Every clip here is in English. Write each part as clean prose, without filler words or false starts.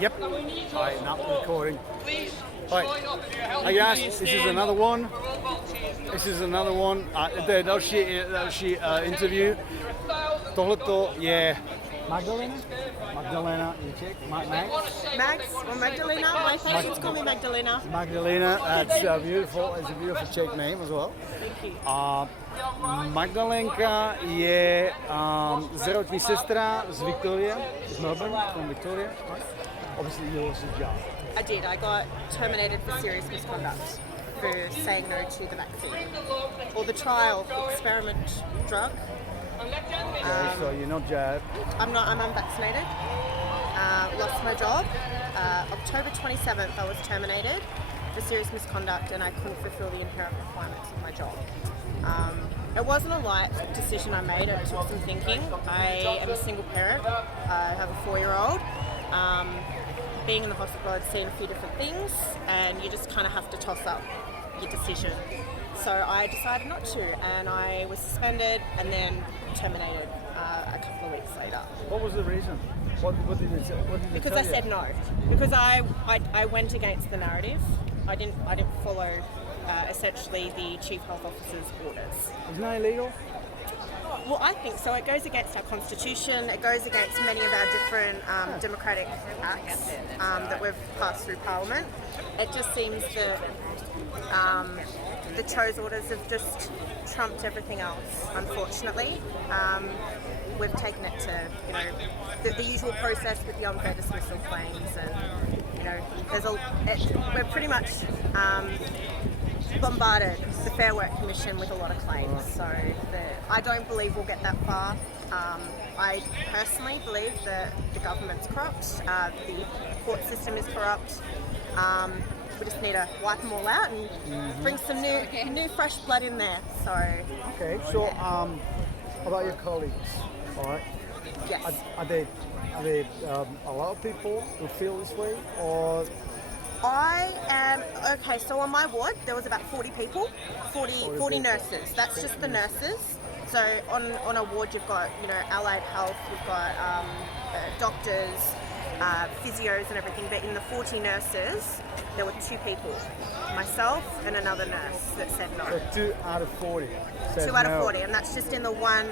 Yep. Alright, now recording. Right. Hi guys, this is another one. This is another one. To je další interview. Tohleto je Magdalena. Magdalena, you check. Max. Or Magdalena. My patients call me Magdalena. Magdalena, that's beautiful. It's a beautiful Czech name as well. Thank you. Magdalenka je zdravotní sestra z Victoria, z Melbourne, from Victoria. Obviously you lost your job. I did. I got terminated for serious misconduct for saying no to the vaccine or the trial experiment drug. Okay, so you're not jabbed. I'm unvaccinated. Lost my job. October 27th, I was terminated for serious misconduct, and I couldn't fulfil the inherent requirements of my job. It wasn't a light decision I made. It took some thinking. I am a single parent. I have a 4-year-old. Being in the hospital, I'd seen a few different things, and you just kind of have to toss up your decision. So I decided not to, and I was suspended and then terminated a couple of weeks later. What was the reason? What did it say? Because I said no. Because I went against the narrative. I didn't follow essentially the chief health officer's orders. Isn't that illegal? Well, I think so. It goes against our constitution. It goes against many of our different democratic acts that we've passed through Parliament. It just seems that the Cho's orders have just trumped everything else, unfortunately. We've taken it to, the usual process with the unfair dismissal claims, and, we're pretty much bombarded the Fair Work Commission with a lot of claims, so I don't believe we'll get that far. I personally believe that the government's corrupt, the court system is corrupt. We just need to wipe them all out and bring some new fresh blood in there. So okay. So about your colleagues, all right? Yes. Are they a lot of people who feel this way, or? Okay, so on my ward there was about 40 people, 40 nurses. That's just the nurses. So on a ward you've got, allied health, you've got doctors, physios and everything, but in the 40 nurses there were 2 people, myself and another nurse that said no. So 2 out of 40 said 2 out of no. 40, and that's just in the one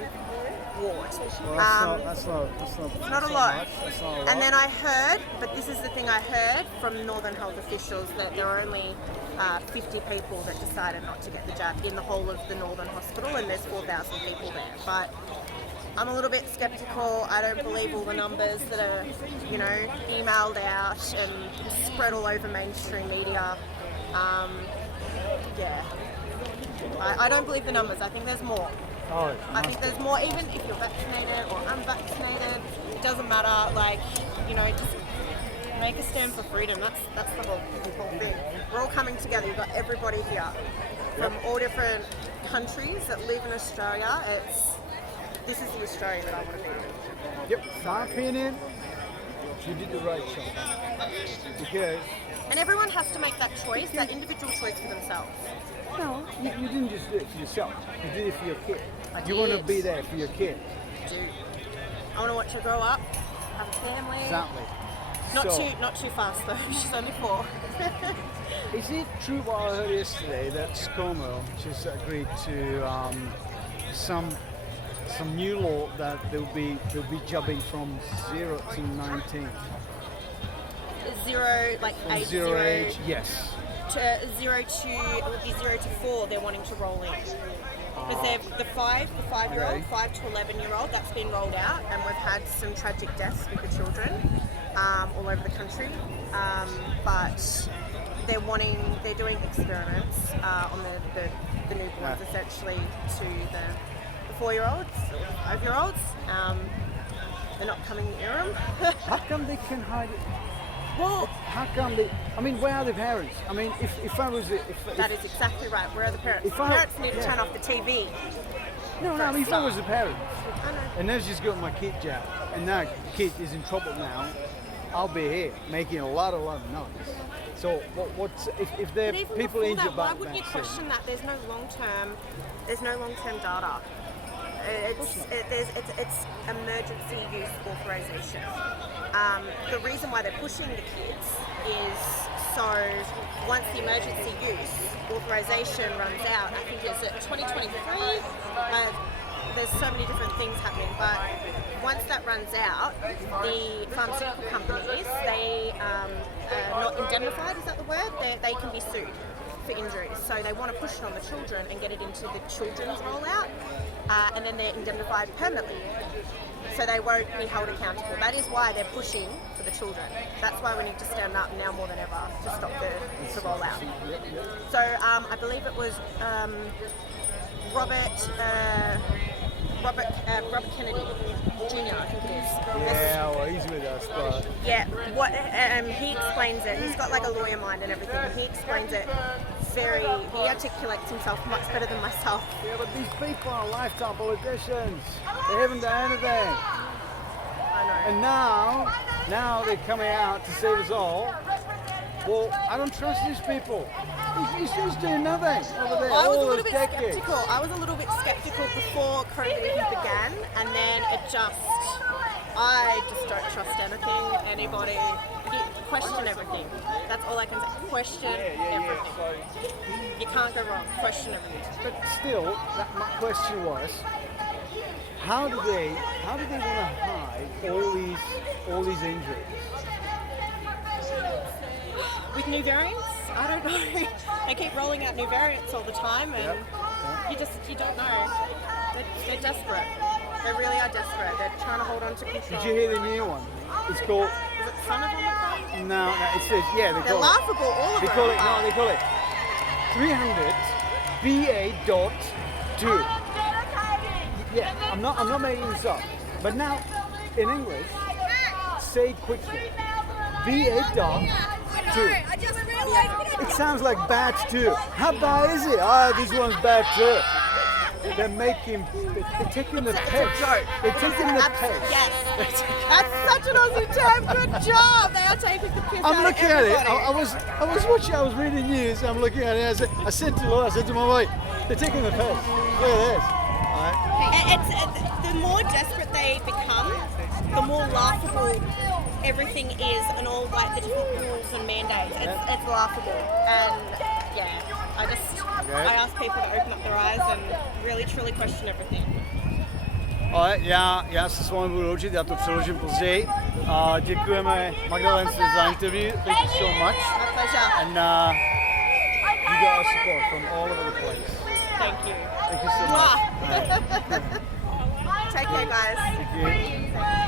ward. Well, that's not a lot. That's not a lot. And then I heard, but this is the thing I heard from Northern Health officials, that there were only 50 people that decided not to get the jab in the whole of the Northern Hospital, and there's 4,000 people there. But I'm a little bit sceptical. I don't believe all the numbers that are, emailed out and spread all over mainstream media. I don't believe the numbers. I think there's more. Oh, I think there's more, even if you're vaccinated or unvaccinated. It doesn't matter. Just make a stand for freedom. That's the whole thing. We're all coming together. You've got everybody here from all different countries that live in Australia. This is the Australia that I want to be in. Yep. My opinion, you did the right thing. Because. And everyone has to make that choice, that individual choice for themselves. No, you didn't just do it for yourself. You did it for your kid. You want to be there for your kid. I do. I want to watch her grow up, have a family. Exactly. Not too fast though. She's only 4. Is it true what I heard yesterday that ScoMo just agreed to some new law that they'll be jabbing from 0 to 19? Age zero age, yes. To 0 to 4, they're wanting to roll in. Because they've the 5-year-old, 5 to 11-year-old, that's been rolled out, and we've had some tragic deaths with the children all over the country. But they're doing experiments on the newborns, essentially, to the 4-year-olds, 5-year-olds. They're not coming near them. How come they can hide it? Well, how come they? I mean, where are the parents? I mean, if I was, that is exactly right. Where are the parents? The parents need to turn off the TV. No, I mean, if I was a parent, I know. and they've just got my kid jabbed, and now the kid is in trouble now, I'll be here making a lot of noise. So, what's if there are people injured by why wouldn't you question that? There's no long-term data. It's emergency use authorization. The reason why they're pushing the kids is so once the emergency use authorization runs out, I think it's at 2023. There's so many different things happening, but once that runs out, the pharmaceutical companies, they are not indemnified, is that the word? They can be sued for injuries. So they want to push it on the children and get it into the children's rollout, and then they're indemnified permanently. So they won't be held accountable. That is why they're pushing for the children. That's why we need to stand up now more than ever to stop the rollout. So I believe it was Robert Kennedy Jr. I think it is. Yeah, well, he's with us, but Yeah, he explains it. He's got like a lawyer mind and everything. He explains it he articulates himself much better than myself. yeah, but these people are lifetime politicians. They haven't done anything. I know. And now they're coming out to save us all. Well, I don't trust these people. He's doing nothing over there. I was a all little those bit decades. skeptical. I was a little bit skeptical before COVID even began, and then I just don't trust anything, anybody. You question everything. That's all I can say. Question everything. So, You can't go wrong. Question everything. but still, my question was, how do they want to hide all these injuries? With new variants, I don't know. They keep rolling out new variants all the time, and you don't know. They're desperate. They really are desperate. They're trying to hold on to control. Did you hear the new one? It's called. Is it Son of a No, it says They're laughable, all of They them. call it 300 BA.2. Yeah, I'm not making this up. But now, in English, say it quickly. BA.2. I just realized It sounds like bad too. How bad is it? This one's bad too. They're taking the piss. They're taking the piss. Yes. That's such an Aussie term. Good job. They are taking the piss I'm out looking of at it. everybody. I was watching. I was reading news. I'm looking at it. I said to Laura, I said to my wife, they're taking the piss. Look at this. The more desperate they become, the more laughable everything is, and all like the different rules and mandates. It's laughable, and I ask people to open up their eyes and really truly question everything. Ale já se s vámi budu učit, já to přeložím později. Děkujeme Magdalence za interview. Thank you so much. My pleasure. And you got our support from all over the place. Thank you. Thank you so much. Take care, guys. Thank you.